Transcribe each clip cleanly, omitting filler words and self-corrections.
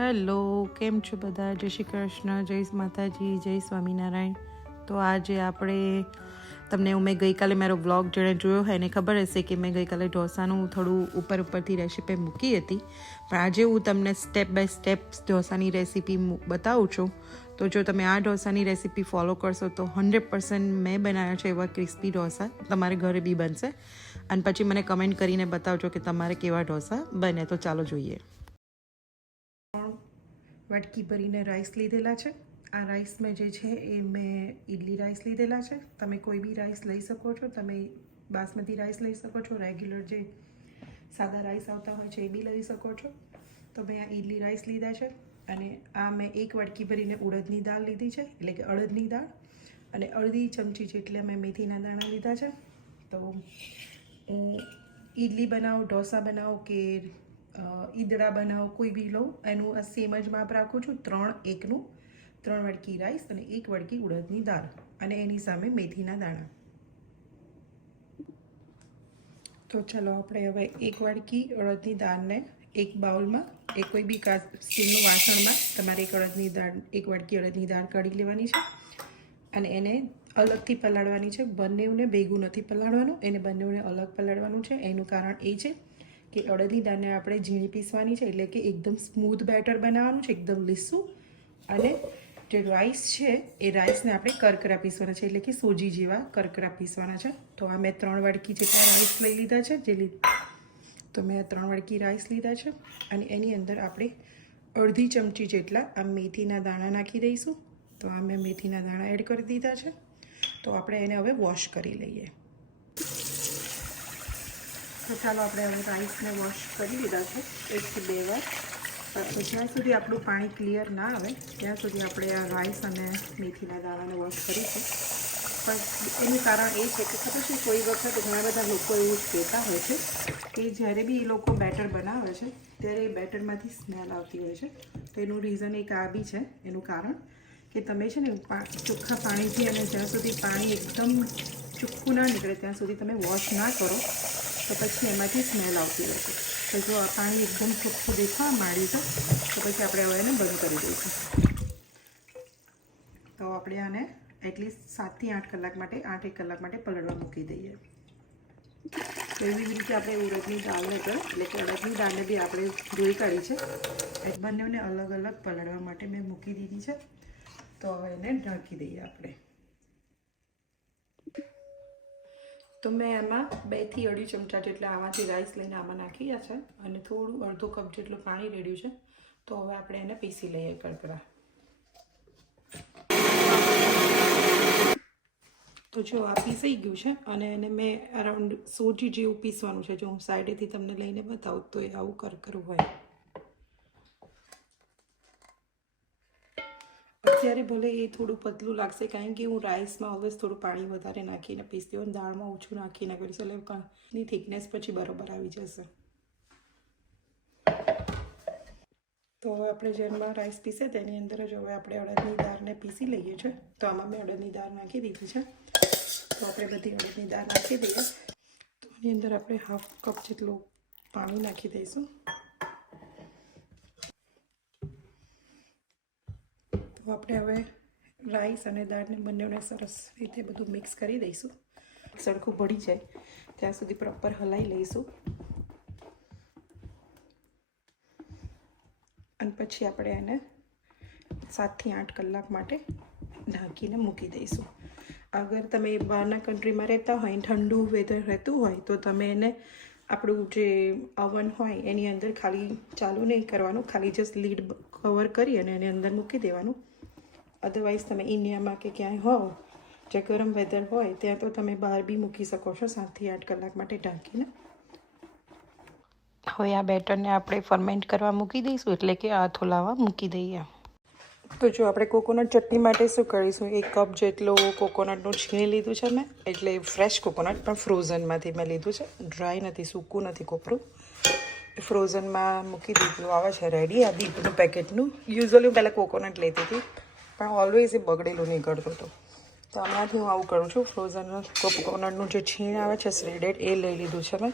Hello, કેમ છો બધા? જય શ્રી કૃષ્ણ, જય માતાજી, જય સ્વામિનારાયણ. તો આજે આપણે તમને મેં ગઈકાલે મારો વ્લોગ જેણે જોયો હોય એને ખબર હશે કે મેં ગઈકાલે ઢોસાનું થોડું ઉપરથી રેસીપી મૂકી હતી, પણ આજે હું તમને સ્ટેપ બાય સ્ટેપ ઢોસાની રેસીપી બતાવું છું. તો જો તમે આ ઢોસાની રેસીપી ફોલો કરશો તો 100% મેં બનાવ્યા છે એવા ક્રિસ્પી ઢોસા તમારે ઘરે બી બનશે, અને પછી મને કમેન્ટ કરીને બતાવજો કે તમારે કેવા ઢોસા બને. તો ચાલો જોઈએ. વાટકી ભરીને રાઈસ લીધેલા છે. આ રાઈસમાં જે છે એ મેં ઇડલી રાઈસ લીધેલા છે. તમે કોઈ બી રાઈસ લઈ શકો છો. તમે બાસમતી રાઈસ લઈ શકો છો, રેગ્યુલર જે સાદા રાઈસ આવતા હોય છે એ બી લઈ શકો છો. તો મેં આ ઇડલી રાઈસ લીધા છે, અને આ મેં એક વાટકી ભરીને ઉડદની દાળ લીધી છે, એટલે કે અડદની દાળ, અને અડધી ચમચી જેટલા મેં મેથીના દાણા લીધા છે. તો હું ઇડલી બનાવું, ઢોસા બનાવું કે ઈદડા બનાવો, કોઈ બી લઉં, એનું સેમ જ માપ રાખું છું. 3:1 3 વાટકી રાઈસ અને 1 વાટકી ઉડદની દાળ, અને એની સામે મેથીના દાણા. તો ચાલો આપણે હવે 1 વાટકી અડદની દાળને એક બાઉલમાં, કોઈ બી સ્ટીલનું વાસણમાં તમારે 1 વાટકી અડદની દાળ કાઢી લેવાની છે, અને એને અલગથી પલાળવાની છે. બંનેને ભેગું નથી પલાળવાનું, એને બંનેને અલગ પલાળવાનું છે. એનું કારણ એ છે કે અડદની દાળને આપણે ઝીણી પીસવાની છે, એટલે કે એકદમ સ્મૂથ બેટર બનાવવાનું છે, એકદમ લીસું. અને જે રાઈસ છે એ રાઈસને આપણે કરકરા પીસવાના છે, એટલે કે સોજી જેવા કરકરા પીસવાના છે. તો આ મેં 3 વાટકી જેટલા રાઈસ લઈ લીધા છે. તો મેં 3 વાટકી રાઈસ લીધા છે, અને એની અંદર આપણે અડધી ચમચી જેટલા આ મેથીના દાણા નાખી દઈશું. તો આ મેં મેથીના દાણા એડ કરી દીધા છે. તો આપણે એને હવે વોશ કરી લઈએ. તો ચાલો આપણે હવે રાઈસને વોશ કરી લીધા છે 1 થી 2 વાર. જ્યાં સુધી આપણું પાણી ક્લિયર ના આવે ત્યાં સુધી આપણે આ રાઈસ અને મેથીના દાણાને વોશ કરીશું. પણ એનું કારણ એ છે કે ખબર છે, કોઈ વખત ઘણા બધા લોકો એવું કહેતા હોય છે કે જ્યારે બી એ લોકો બેટર બનાવે છે ત્યારે એ બેટરમાંથી સ્મેલ આવતી હોય છે. તો એનું રીઝન એક આ બી છે. એનું કારણ કે તમે છે ને ચોખ્ખા પાણીથી, અને જ્યાં સુધી પાણી એકદમ ચોખ્ખું ના નીકળે ત્યાં સુધી તમે વોશ ના કરો તો પછી એમાંથી સ્મેલ આવતી હોય છે. તો જો આ પાણી એકદમ ચોખ્ખું દેખાવા માંડ્યું છે તો પછી આપણે હવે એને બંધ કરી દઈશું. તો આપણે આને એટલીસ્ટ 7 થી 8 કલાક માટે, 8-1 કલાક માટે પલળવા મૂકી દઈએ. તો એવી જ રીતે આપણે ઉડદની દાળને પણ, એટલે કે અડદની દાળને બી આપણે ધોઈ કાઢી છે. એ બંનેને અલગ અલગ પલળવા માટે મેં મૂકી દીધી છે. તો હવે એને ઢાંકી દઈએ આપણે. તો મેં એમાં 2 થી 2.5 ચમચા જેટલા આમાંથી રાઈસ લઈને આમાં નાખ્યા છે, અને થોડું અડધો કપ જેટલું પાણી રેડ્યું છે. તો હવે આપણે એને પીસી લઈએ કરકરા. તો જો આ પીસાઈ ગયું છે, અને એને મેં અરાઉન્ડ સોજી જેવું પીસવાનું છે. જો હું સાઈડેથી તમને લઈને બતાવું તો એ આવું કરકરું હોય. અત્યારે ભલે એ થોડું પતલું લાગશે, કારણ કે હું રાઈસમાં ઓલવેઝ થોડું પાણી વધારે નાખીને પીસતી હોઉં, દાળમાં ઓછું નાખીને કરીશ, એટલે એની થિકનેસ પછી બરાબર આવી જશે. તો હવે આપણે જેમાં રાઈસ પીસે તેની અંદર જ હવે આપણે અડદની દાળને પીસી લઈએ છીએ. તો આમાં મેં અડદની દાળ નાખી દીધી છે. તો આપણે બધી અડદની દાળ નાખી દઈએ. તો એની અંદર આપણે 1/2 કપ જેટલું પાણી નાખી દઈશું. તો આપણે હવે રાઈસ અને દાળને બંનેને સરસ રીતે બધું મિક્સ કરી દઈશું. સરખું ભળી જાય ત્યાં સુધી પ્રોપર હલાવી લઈશું, અને પછી આપણે એને 7 થી 8 કલાક માટે ઢાંકીને મૂકી દઈશું. અગર તમે બહારના કન્ટ્રીમાં રહેતા હોય, ઠંડુ વેધર રહેતું હોય, તો તમે એને આપણું જે ઓવન હોય એની અંદર ખાલી ચાલુ નહીં કરવાનું, ખાલી જસ્ટ લીડ કવર કરી અને એની અંદર મૂકી દેવાનું. અધરવાઇઝ તમે ઇન્ડિયામાં કે ક્યાંય હો જે ગરમ વેધર હોય ત્યાં તો તમે બહાર બી મૂકી શકો છો 7 થી 8 કલાક માટે ઢાંકીને. હવે આ બેટરને આપણે ફર્મેન્ટ કરવા મૂકી દઈશું, એટલે કે આથો લાવવા મૂકી દઈએ. તો જો આપણે કોકોનટ ચટણી માટે શું કરીશું, 1 કપ જેટલું કોકોનટનું છીણી લીધું છે મેં, એટલે ફ્રેશ કોકોનટ, પણ ફ્રોઝનમાંથી મેં લીધું છે. ડ્રાય નથી, સૂકું નથી કોપરું. ફ્રોઝનમાં મૂકી દીધું આવે છે રેડી. આ દીપનું પેકેટનું. યુઝ્યુઅલી હું પહેલાં કોકોનટ લેતી હતી, પણ ઓલવેઝ એ બગડેલું નીકળતું હતું. તો આમાંથી હું આવું કરું છું. ફ્રોઝનનું કોકોનટનું જે છીણ આવે છે શ્રેડેડ, એ લઈ લીધું છે મેં.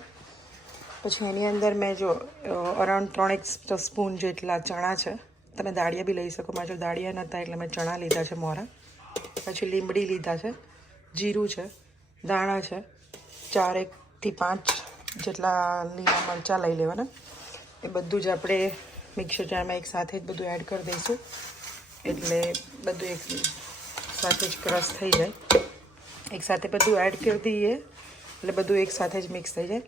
પછી એની અંદર મેં જો અરાઉન્ડ 3 સ્પૂન જેટલા ચણા છે તમે દાળિયા બી લઈ શકો. મારા જો દાળિયા નહોતા એટલે મેં ચણા લીધા છે મોરા. પછી લીમડી લીધા છે, જીરું છે, ધાણા છે, 4 થી 5 જેટલા લીલા મરચાં લઈ લેવાના. એ બધું જ આપણે મિક્સર જારમાં એક સાથે જ બધું એડ કરી દઈશું એટલે બધું એક સાથે જ ક્રશ થઈ જાય. એક સાથે બધું એડ કરી દઈએ એટલે બધું એક સાથે જ મિક્સ થઈ જાય.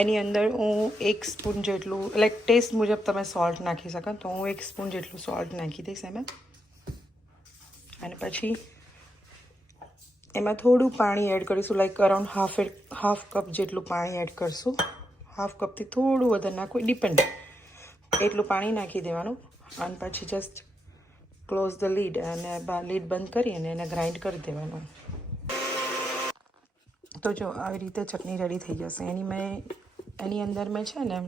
એની અંદર હું 1 સ્પૂન જેટલું લાઈક ટેસ્ટ મુજબ તમે સોલ્ટ નાખી શકો, તો હું 1 સ્પૂન જેટલું સોલ્ટ નાખી દઈશ એમાં. અને પછી એમાં થોડું પાણી એડ કરીશું, લાઈક અરાઉન્ડ હાફ કપ જેટલું પાણી એડ કરીશું. હાફ કપથી થોડું વધારે નાખવું, ડિપેન્ડ. એટલું પાણી નાખી દેવાનું અને પછી જસ્ટ ક્લોઝ ધ લીડ અને લીડ બંધ કરી અને એને ગ્રાઇન્ડ કરી દેવાનું. તો જો આવી રીતે ચટણી રેડી થઈ જશે. એની અંદર મેં છે ને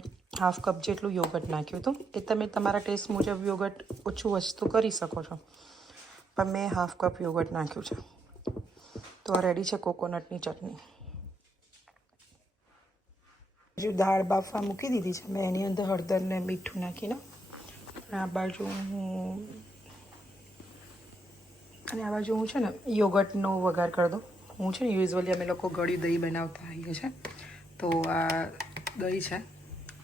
હાફ કપ જેટલું યોગર્ટ નાખ્યું હતું. એ તમે તમારા ટેસ્ટ મુજબ યોગર્ટ ઓછું વસ્તુ કરી શકો છો, પણ મેં હાફ કપ યોગર્ટ નાખ્યું છે. તો આ રેડી છે કોકોનટની ચટણી. હજુ દાળ બાફવા મૂકી દીધી છે મેં, એની અંદર હળદર ને મીઠું નાખીને. આ બાજુ હું છે ને યોગર્ટનો વઘાર કરી દઉં. હું છે ને યુઝ્યુઅલી અમે લોકો ગળ્યું દહીં બનાવતા હોઈએ છીએ, તો આ દહીં છે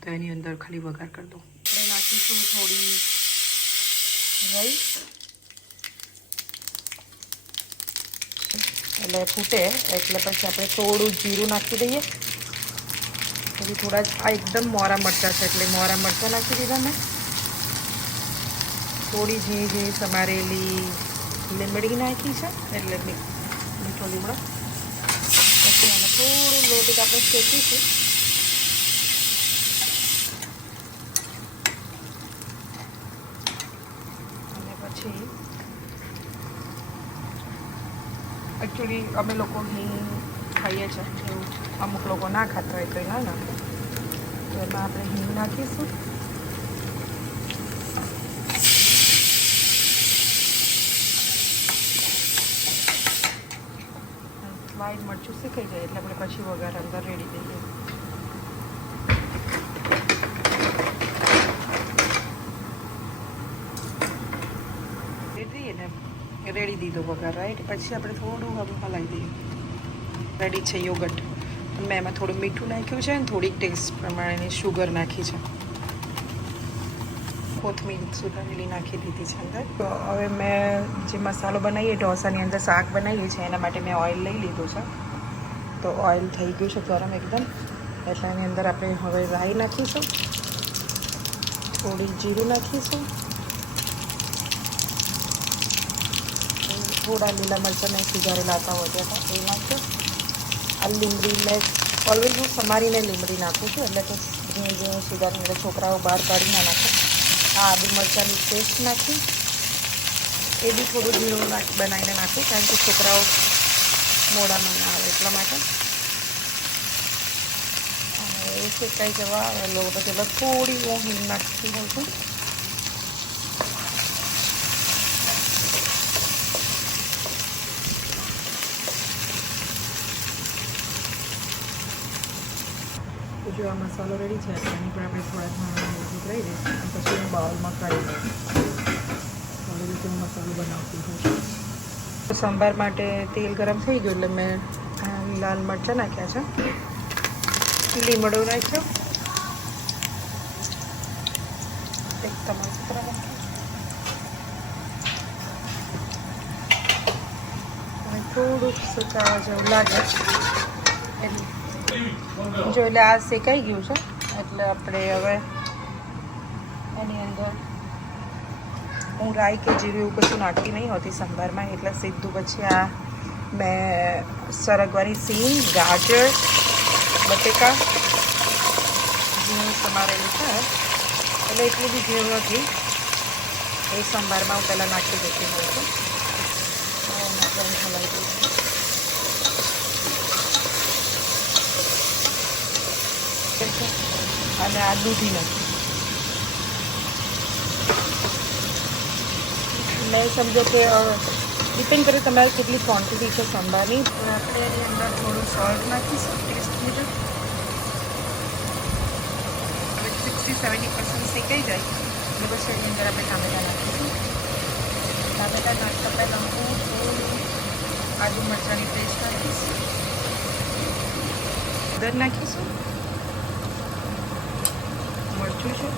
તો એની અંદર ખાલી વઘાર કરી દઉં. આપણે નાખીશું થોડી રાઈ, એટલે ફૂટે એટલે પછી આપણે થોડું જીરું નાખી દઈએ. પછી થોડા આ એકદમ મોરા મરચાં છે એટલે મોરા મરચાં નાખી દીધા મેં. થોડી ઝીણી સમારેલી લીમડી નાખી છે એટલે મીઠો લીમડો. પછી આને થોડું લોટ આપણે શેકીશું. અને પછી એકચ્યુઅલી અમે લોકો હિંગ ખાઈએ છીએ, એવું અમુક લોકો ના ખાતા હોય તો ના નાખે. તો એમાં આપણે હિંગ નાખીશું. સ્લાઈડ મરચું શેકાઈ જાય એટલે આપણે પછી વઘાર અંદર રેડી દઈએ. રેડી દીધો વઘાર, રાઈટ. પછી આપણે થોડું હવે હલાવી દઈએ. રેડી છે યોગર્ટ. મેં એમાં થોડું મીઠું નાખ્યું છે અને થોડીક ટેસ્ટ પ્રમાણેની શુગર નાખી છે. કોથમીર સુધારેલી નાખી દીધી છે અંદર. તો હવે મેં જે મસાલો બનાવીએ ઢોસાની અંદર શાક બનાવીએ છીએ એના માટે મેં ઓઇલ લઈ લીધું છે. તો ઓઇલ થઈ ગયું છે ગરમ એકદમ, એટલે એની અંદર આપણે હવે રાઈ નાખીશું, થોડી જીરું નાખીશું, થોડા લીલા મરચાં મેં સુધારેલા હતા વધ્યા હતા એ નાખજો. આ લીમડી મેં ઓલવેઝ હું સમારીને લીમડી નાખું છું એટલે તો ઝીણું સુધારીને એટલે છોકરાઓ બહાર કાઢી ના નાખે. આ આદુ મરચાંની પેસ્ટ નાખી, એ બી થોડું ઝીણું બનાવીને નાખું કારણ કે છોકરાઓ મોડામાં ના આવે એટલા માટે. અને એ શેકાઈ જવા લો પછી એટલે થોડી હું હિંગ નાખતી હોઉં છું. જો આ મસાલો રેડી છે એટલે એની પર આપણે થોડા ઉતરાઈ દઈશું અને પછી હું બાઉલમાં કાઢી દઈશ. આવી રીતે હું મસાલો બનાવતી હોઉં. સંભાર માટે તેલ ગરમ થઈ ગયું એટલે મેં લાલ મરચાં નાખ્યા છે, લીમડો નાખ્યો, એક ટમાટર નાખ્યું અને થોડુંક સુકાવા જેવું લાગે એટલે જો એટલે આ શેકાઈ ગયું છે એટલે આપણે હવે એની અંદર હું રાઈ કે જીરું એવું કશું નાખતી નહીં હોતી સંભારમાં. એટલે સીધું પછી આ મેં સરગવાની સીંગ, ગાજર, બટેકા ઝીણું સમારેલું છે એટલે એટલું બી ઝીણું નથી. એ સંભારમાં હું પહેલાં નાખી દેતી હોઉં છું. હલાવી દઈશું. અને આ દૂધી નથી. મેં સમજો કે ડિપેન્ડ કરે તમારે કેટલી ક્વોન્ટિટી છે સંભારની. આપણે એની અંદર થોડું સોલ્ટ નાખીશું ટેસ્ટ મુજબ. હવે 60-70% શેકાઈ જાય એટલે પછી એની અંદર આપણે ટામેટાં નાખીશું. ટામેટાં નાખતા પહેલાં હું થોડું આદુ મરચાંની પેસ્ટ નાખીશ. હળદર નાખીશું. મરચું છે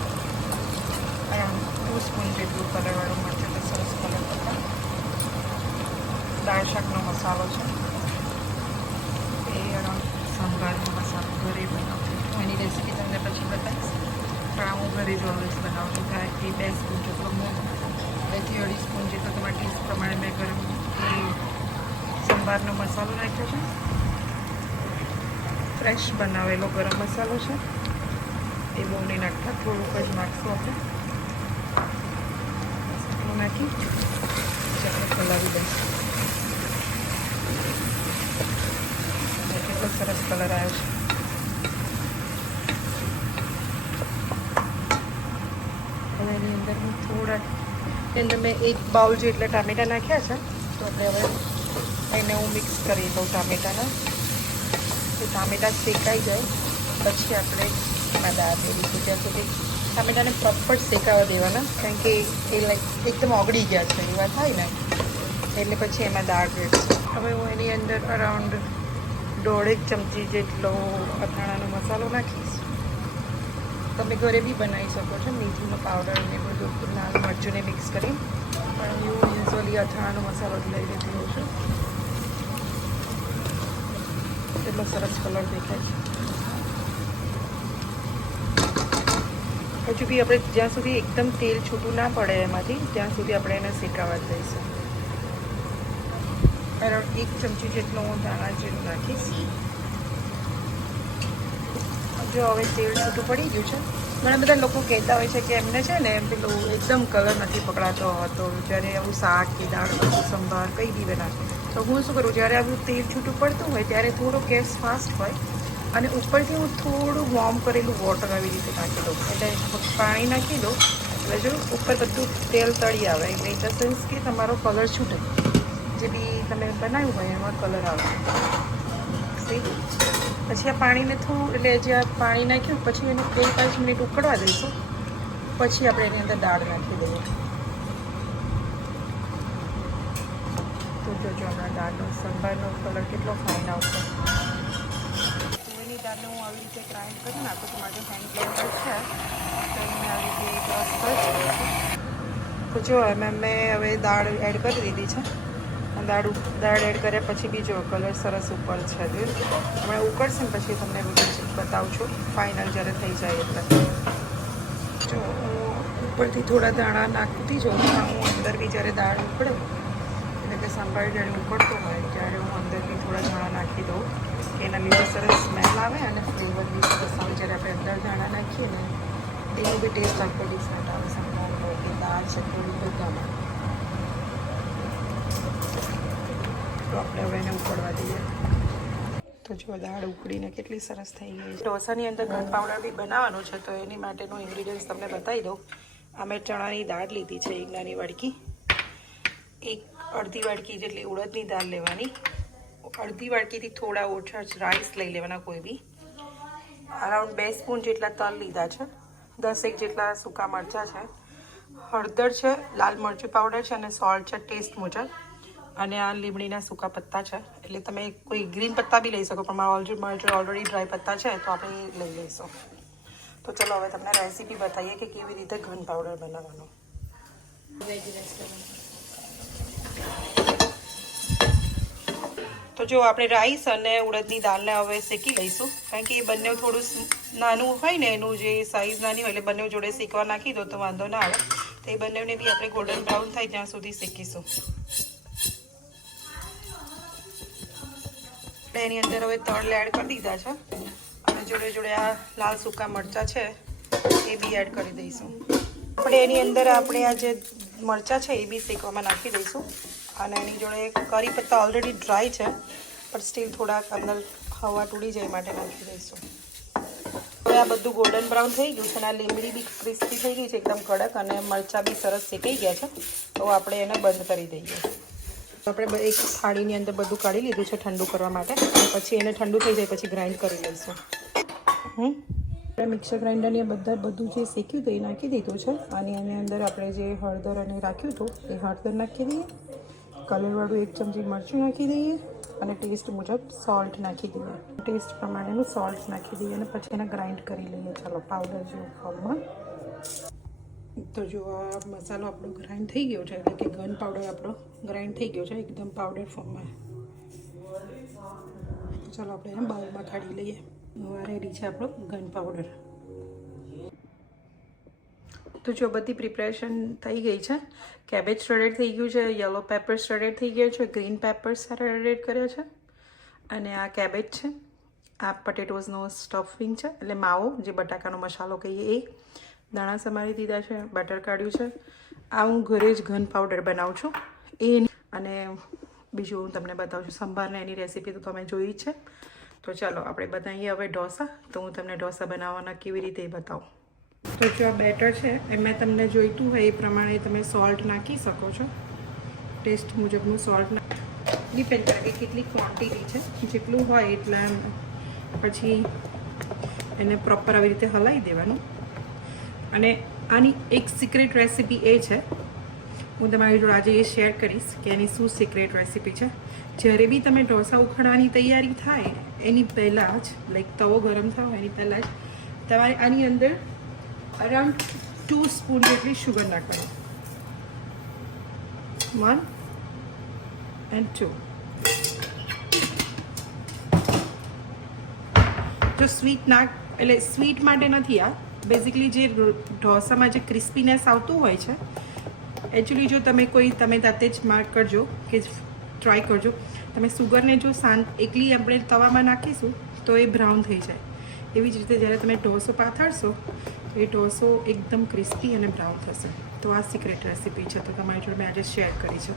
અરાઉન્ડ 2 સ્પૂન જેટલું કલરવાળું મરચું, તો સરસ કલર કરતા. દાળ શાકનો મસાલો છે એ અરાઉન્ડ સંભારનો મસાલો ઘરે બનાવું છું. એની રેસીપી તમને પછી બતાવીશ, પણ હું ઘરે જ ઓલવેઝ બનાવું છું. કારણ કે 2 સ્પૂન જેટલો હું 2 થી 2.5 સ્પૂન જેટલો તમારા ટેસ્ટ પ્રમાણે મેં ગરમ એ સંભારનો મસાલો નાખ્યો છે. ફ્રેશ બનાવેલો ગરમ મસાલો છે, એ બહુ નહીં નાખતા, થોડુંક જ નાખશું આપણે. એટલું નાખી આપણે હલાવી દઈશું. કેટલો સરસ કલર આવ્યો છે. હવે એની અંદર હું થોડા અંદર મેં 1 બાઉલ જેટલા ટામેટાં નાખ્યા છે, તો આપણે હવે એને હું મિક્સ કરી દઉં ટામેટાના. તો ટામેટાં શેકાઈ જાય પછી આપણે એમાં દાળ દઈશું. ત્યાં સુધી ટામેટાને પ્રોપર શેકાવા દેવાના, કારણ કે એ લાઈક એકદમ ઓગળી ગયા છે એવા થાય ને, એટલે પછી એમાં દાળ રેડશું. હવે હું એની અંદર અરાઉન્ડ 1.5 ચમચી જેટલો અથાણાનો મસાલો નાખીશ. તમે ઘરે બી બનાવી શકો છો, મીઠુંનો પાવડર ને બધું લાલ મરચુંને મિક્સ કરી, પણ હું યુઝ્યુઅલી અથાણાનો મસાલો જ લઈ લેતી હોઉં છું. એટલો સરસ કલર દેખાય છે. હજુ બી આપણે જ્યાં સુધી એકદમ તેલ છૂટું ના પડે એમાંથી, ત્યાં સુધી આપણે એને શેકાવા જ દઈશું. અરાઉન્ડ 1 ચમચી જેટલો હું ધાણા જીરું નાખીશ. જો હવે તેલ છૂટું પડી ગયું છે. ઘણા બધા લોકો કહેતા હોય છે કે એમને છે ને પેલું એકદમ કલર નથી પકડાતો હતો જ્યારે આવું શાક કે દાળ બધું સંભાર કંઈ બી બનાવે. તો હું શું કરું, જ્યારે આવું તેલ છૂટું પડતું હોય ત્યારે થોડો ગેસ ફાસ્ટ હોય અને ઉપરથી હું થોડું વોર્મ કરેલું વોટર આવી રીતે નાખી દઉં. એટલે પાણી નાખી દઉં એટલે જો ઉપર બધું તેલ તળી આવે, એટલે ઇન ધ સેન્સ કે તમારો કલર છૂટે, જે બી તમે બનાવ્યું હોય એમાં કલર આવે. પછી આ પાણીને થોડું, એટલે જે આ પાણી નાખ્યું પછી એને 2-5 મિનિટ ઉકળવા દઈશું. પછી આપણે એની અંદર દાળ નાખી દઈએ. તો જોજો હમણાં દાળનો સંભારનો કલર કેટલો ફાઇન આવશે. એની દાળને હું આવી રીતે ગ્રાઇન્ડ કરી નાખું છું. મારે હેન્ડ બ્લેન્ડર છે તો એને આવી રીતે ક્રોસ કરી શકું છું. તો જો મેં હવે દાળ એડ કરી દીધી છે. દાળ એડ કર્યા પછી બી જો કલર સરસ ઉપર છે. હમણાં ઉકળશે ને પછી તમને બધું બતાવું છું ફાઇનલ જ્યારે થઈ જાય એટલે. જો હું ઉપરથી થોડા દાણા નાખતી જાઉં, પણ હું અંદર બી જ્યારે દાળ ઉકળે એટલે કે સંભાળ જ્યારે ઉકળતો હોય ત્યારે હું અંદર બી થોડા દાણા નાખી દઉં કે એના લીધે સરસ સ્મેલ આવે અને ફ્લેવર બી સરસ આવે. જ્યારે આપણે અંદર દાણા નાખીએ ને એનું બી ટેસ્ટ આખો ડિફરન્ટ આવે. સંભાળનો કે દાળ છે થોડી બધામાં. તો આપણે હવે એને ઉકળવા દઈએ. તો જો દાળ ઉકળીને કેટલી સરસ થઈ ગઈ. ઢોસાની અંદર ઘઉં પાવડર બી બનાવવાનું છે, તો એની માટેનું ઇન્ગ્રીડિયન્ટ્સ તમને બતાવી દઉં. આ મેં ચણાની દાળ લીધી છે 1 નાની વાડકી. 1 અડધી વાડકી જેટલી ઉડદની દાળ લેવાની. અડધી વાડકીથી થોડા ઓછા જ રાઈસ લઈ લેવાના કોઈ બી. અરાઉન્ડ 2 સ્પૂન જેટલા તલ લીધા છે. 10 જેટલા સૂકા મરચાં છે. હળદર છે, લાલ મરચું પાવડર છે અને સોલ્ટ છે ટેસ્ટ મુજબ. અને આ લીમડીના સૂકા પત્તા છે, એટલે તમે કોઈ ગ્રીન પત્તા બી લઈ શકો, પણ મારા ઓલરેડી ડ્રાય પત્તા છે તો આપણે લઈ લઈશું. તો ચલો હવે તમને રેસીપી બતાવીએ કે કેવી રીતે ઘન પાવડર બનાવવાનો. તો જો આપણે રાઈસ અને ઉડદની દાળને હવે શેકી લઈશું, કારણ કે એ બંને થોડું નાનું હોય ને, એનું જે સાઈઝ નાની હોય એટલે બંને જોડે શેકવા નાખી દો તો વાંધો ના આવે. તો એ બંનેને બી આપણે ગોલ્ડન બ્રાઉન થાય ત્યાં સુધી શેકીશું. એની અંદર હવે તલ એડ કરી દીધા છે અને જોડે જોડે આ લાલ સૂકા મરચાં છે એ બી એડ કરી દઈશું. આપણે એની અંદર આપણે આ જે મરચાં છે એ બી શેકવામાં નાખી દઈશું. અને એની જોડે કરી પત્તા ઓલરેડી ડ્રાય છે, પણ સ્ટીલ થોડાક અંદર હવા તૂડી જાય માટે નાખી દઈશું. હવે આ બધું ગોલ્ડન બ્રાઉન થઈ ગયું છે અને આ લીમડી બી ક્રિસ્પી થઈ ગઈ છે એકદમ કડક, અને મરચાં બી સરસ શેકાઈ ગયા છે. તો આપણે એને બંધ કરી દઈએ. આપણે એક થાળીની અંદર બધું કાઢી લીધું છે ઠંડુ કરવા માટે, અને પછી એને ઠંડુ થઈ જાય પછી ગ્રાઇન્ડ કરી લઈશું. મિક્સર ગ્રાઇન્ડરની બધું જે શેક્યું હતું એ નાખી દીધું છે અને એની અંદર આપણે જે હળદર અને રાખ્યું હતું એ હળદર નાખી દઈએ, કલરવાળું 1 ચમચી મરચું નાખી દઈએ અને ટેસ્ટ મુજબ સોલ્ટ નાખી દઈએ. ટેસ્ટ પ્રમાણેનું સોલ્ટ નાખી દઈએ અને પછી એને ગ્રાઇન્ડ કરી લઈએ. ચાલો પાવડર જેવું ફોર્મમાં. તો જો આ મસાલો આપણો ગ્રાઇન્ડ થઈ ગયો છે, એટલે કે ગન પાવડર આપણો ગ્રાઇન્ડ થઈ ગયો છે એકદમ પાવડર ફોર્મમાં. ચાલો આપણે એને બાઉલમાં કાઢી લઈએ. હવે રેડી છે આપણો ગન પાવડર. તો જો બધી પ્રિપરેશન થઈ ગઈ છે. કેબેજ શ્રેડેડ થઈ ગયું છે, યલો પેપર શ્રેડેડ થઈ ગયો છે, ગ્રીન પેપર શ્રેડેડ કર્યો છે અને આ કેબેજ છે. આ પટેટોઝનો સ્ટફિંગ છે, એટલે માવો જે બટાકાનો મસાલો કહીએ એ. દાણા સમારી દીધા છે, બટર કાઢ્યું છે. આ હું ઘરે જ ઘન પાવડર બનાવું છું એ. અને બીજું હું તમને બતાવું છું સંભારને એની રેસીપી તો તમે જોઈ જ છે. તો ચાલો આપણે બનાવીએ હવે ઢોસા. તો હું તમને ઢોસા બનાવવાના કેવી રીતે એ બતાવું. તો જો આ બેટર છે એમાં તમને જોઈતું હોય એ પ્રમાણે તમે સોલ્ટ નાખી શકો છો. ટેસ્ટ મુજબનું સોલ્ટ ડિપેન્ડ કરે કે કેટલી ક્વોન્ટિટી છે. જેટલું હોય એટલા પછી એને પ્રોપર આવી રીતે હલાવી દેવાનું. અને આની એક સિક્રેટ રેસીપી એ છે, હું તમારી જોડે આજે એ શેર કરીશ કે એની શું સિક્રેટ રેસીપી છે. જ્યારે બી તમે ઢોસા ઉખાડવાની તૈયારી થાય એની પહેલાં જ, લાઈક તવો ગરમ થાય એની પહેલાં જ તમારે આની અંદર અરાઉન્ડ 2 સ્પૂન જેટલી શુગર નાખવાની. 1 and 2. જો સ્વીટ નાખ એટલે સ્વીટ માટે નથી, આ બેઝિકલી જે ઢોસામાં જે ક્રિસ્પીનેસ આવતું હોય છે. એકચ્યુઅલી જો તમે જાતે જ માર્ક કરજો કે ટ્રાય કરજો. તમે સુગરને જો એકલી આપણે તવામાં નાખીશું તો એ બ્રાઉન થઈ જાય. એવી જ રીતે જ્યારે તમે ઢોસો પાથરશો તો એ ઢોસો એકદમ ક્રિસ્પી અને બ્રાઉન થશે. તો આ સિક્રેટ રેસીપી છે, તો તમારી જોડે મેં આજે શેર કરી છે.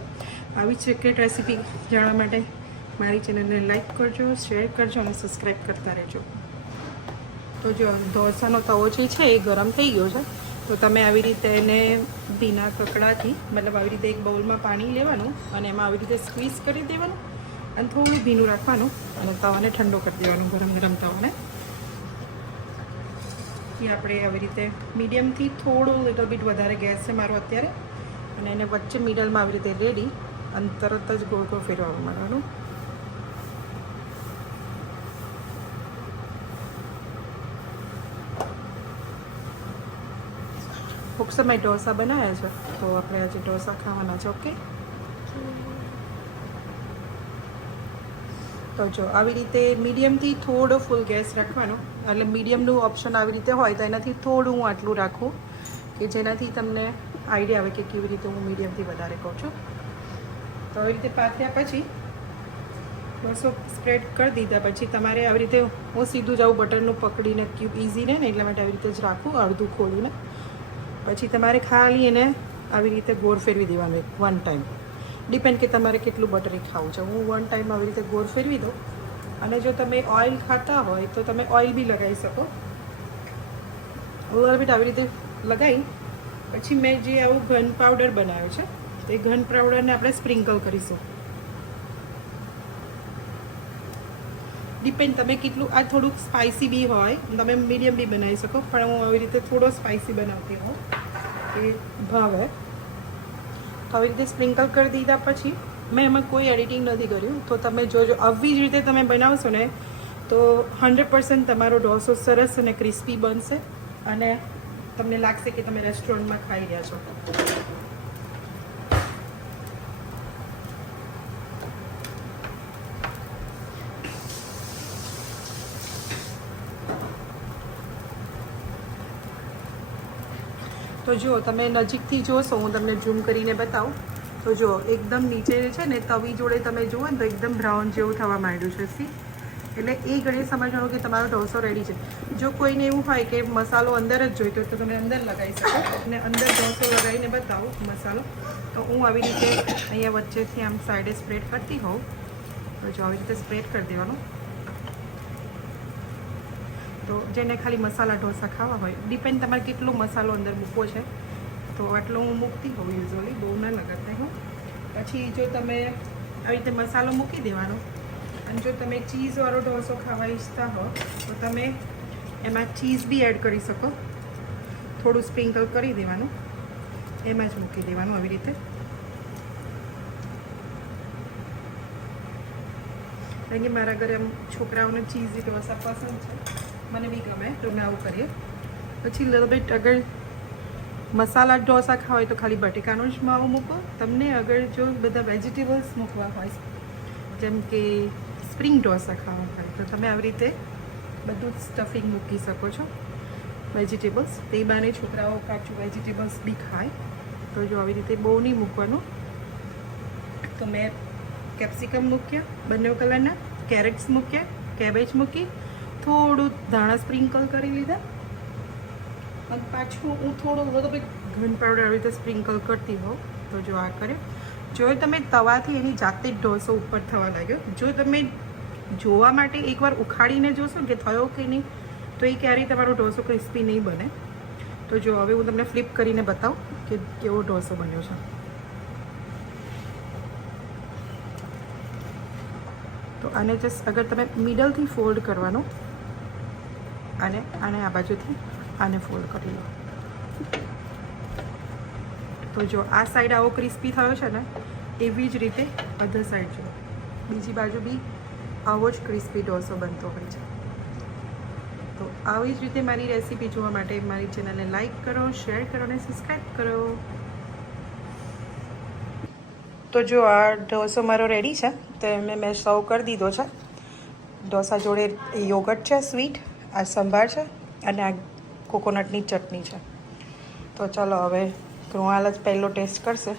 આવી જ સિક્રેટ રેસીપી જાણવા માટે મારી ચેનલને લાઈક કરજો, શેર કરજો અને સબસ્ક્રાઈબ કરતા રહેજો. તો જો ઢોસાનો તવો જે છે એ ગરમ થઈ ગયો છે. તો તમે આવી રીતે એને ભીના કકડાથી, મતલબ આવી રીતે એક બાઉલમાં પાણી લેવાનું અને એમાં આવી રીતે સ્ક્વીઝ કરી દેવાનું અને થોડું ભીનું રાખવાનું અને તવાને ઠંડો કરી દેવાનું, ગરમ તવાને. એ આપણે આવી રીતે મીડિયમથી થોડું લિટલ બીટ વધારે ગેસ છે મારો અત્યારે, અને એને વચ્ચે મિડલમાં આવી રીતે રેડી અને તરત જ ગોળ ગોળ ફેરવવા માંડવાનું. ખૂબ સમય ઢોસા બનાવ્યા છે, તો આપણે આજે ઢોસા ખાવાના છે. ઓકે, તો જો આવી રીતે મીડિયમથી થોડો ફૂલ ગેસ રાખવાનો. એટલે મીડિયમનું ઓપ્શન આવી રીતે હોય તો એનાથી થોડું હું આટલું રાખું કે જેનાથી તમને આઈડિયા આવે કે કેવી રીતે હું મીડિયમથી વધારે કહું છું. તો આવી રીતે પાથર્યા પછી બસો સ્પ્રેડ કરી દીધા પછી તમારે આવી રીતે હું સીધું જાઉં બટરનું પકડીને, ક્યુબ ઇઝી રહે ને એટલા માટે આવી રીતે જ રાખું, અડધું ખોલીને. પછી તમારે ખાલી એને આવી રીતે ગોળ ફેરવી દેવાનું 1 ટાઈમ. ડિપેન્ડ કે તમારે કેટલું બટરી ખાવું છે. હું 1 ટાઈમ આવી રીતે ગોળ ફેરવી દઉં. અને જો તમે ઓઇલ ખાતા હોય તો તમે ઓઇલ બી લગાવી શકો. ઓઇલ બી આવી રીતે લગાવી પછી મેં જે આવું ઘન પાવડર બનાવ્યો છે તો એ ઘન પાવડરને આપણે સ્પ્રિંકલ કરીશું. ડિપેન્ડ તમે કેટલું, આ થોડુંક સ્પાઇસી બી હોય, તમે મીડિયમ બી બનાવી શકો, પણ હું આવી રીતે થોડો સ્પાઇસી બનાવતી હોઉં એ ભાવે. તો આવી રીતે સ્પ્રિંકલ કરી દીધા પછી મેં એમાં કોઈ એડિટિંગ નથી કર્યું. તો તમે જોજો આવી જ રીતે તમે બનાવશો ને તો 100% તમારો ઢોસો સરસ અને ક્રિસ્પી બનશે અને તમને લાગશે કે તમે રેસ્ટોરન્ટમાં ખાઈ રહ્યા છો. તો જો તમે નજીકથી જોશો, હું તમને ઝૂમ કરીને બતાવું. તો જો એકદમ નીચે છે ને તવી જોડે તમે જુઓ ને તો એકદમ બ્રાઉન જેવું થવા માંડ્યું છે. સી, એટલે એ ઘડી સમજવાનું કે તમારો ઢોસો રેડી છે. જો કોઈને એવું હોય કે મસાલો અંદર જ જોઈતો તો તમે અંદર લગાવી શકો. અને અંદર ઢોસો લગાવીને બતાવું મસાલો. તો હું આવી રીતે અહીંયા વચ્ચેથી આમ સાઈડે સ્પ્રેડ કરતી હોઉં. તો જો આવી રીતે સ્પ્રેડ કરી દેવાનું. તો જેને ખાલી મસાલા ઢોસા ખાવા હોય, ડિપેન્ડ તમારે કેટલો મસાલો અંદર મૂકવો છે. તો આટલો હું મૂકતી હોઉં યુઝઅલી, બહુ ના લગાડતા હું. પછી જો તમે આવી રીતે મસાલો મૂકી દેવાનો અને જો તમે ચીઝવાળો ઢોસો ખાવા ઈચ્છતા હો તો તમે એમાં ચીઝ બી એડ કરી શકો, થોડું સ્પ્રિંકલ કરી દેવાનું, એમાં જ મૂકી દેવાનું આવી રીતે. કારણ કે મારા ઘરે આમ છોકરાઓને ચીઝી ઢોસા પસંદ છે, મને બી ગમે, તો મેં આવું કરીએ. પછી લિટલ બિટ અગર મસાલા ઢોસા ખાવા હોય તો ખાલી બટેકાનો જ માવો મૂકો. તમને અગર જો બધા વેજીટેબલ્સ મૂકવા હોય, જેમ કે સ્પ્રિંગ ઢોસા ખાવા હોય, તો તમે આવી રીતે બધું જ સ્ટફિંગ મૂકી શકો છો, વેજીટેબલ્સ. તે બાને છોકરાઓ કાચું વેજીટેબલ્સ બી ખાય. તો જો આવી રીતે બહુ નહીં મૂકવાનું. તો મેં કેપ્સિકમ મૂક્યા બંને કલરના, કેરેટ્સ મૂક્યા, કેબેજ મૂકી, થોડું ધાણા સ્પ્રિંકલ કરી લીધા, અને પાછું હું થોડું બધું બી ઘન પાવડર આવી રીતે સ્પ્રિંકલ કરતી હોઉં. તો જો આ કરે, જો તમે તવાથી એની જાતે જ ઢોસો ઉપર થવા લાગ્યો. જો તમે જોવા માટે એકવાર ઉખાડીને જોશો કે થયો કે નહીં, તો એ ક્યારેય તમારો ઢોસો ક્રિસ્પી નહીં બને. તો જો હવે હું તમને ફ્લિપ કરીને બતાવું કે કેવો ઢોસો બન્યો છે. તો આને જસ્ટ અગર તમે મિડલથી ફોલ્ડ કરવાનું, અને આ બાજુથી આને ફોલ્ડ કરી લો. તો જો આ સાઈડ આવો ક્રિસ્પી થયો છે ને, એવી જ રીતે અધર સાઈડ જો બીજી બાજુ બી આવો જ ક્રિસ્પી ઢોસો બનતો હોય છે. તો આવી જ રીતે મારી રેસીપી જોવા માટે મારી ચેનલને લાઈક કરો, શેર કરો અને સબસ્ક્રાઈબ કરો. તો જો આ ઢોસો મારો રેડી છે, તો મેં સર્વ કરી દીધો છે. ઢોસા જોડે યોગર્ટ છે સ્વીટ, આ સંભાર છે, અને આ કોકોનટની ચટણી છે. તો ચાલો હવે કૃણાલ જ પહેલો ટેસ્ટ કરશે.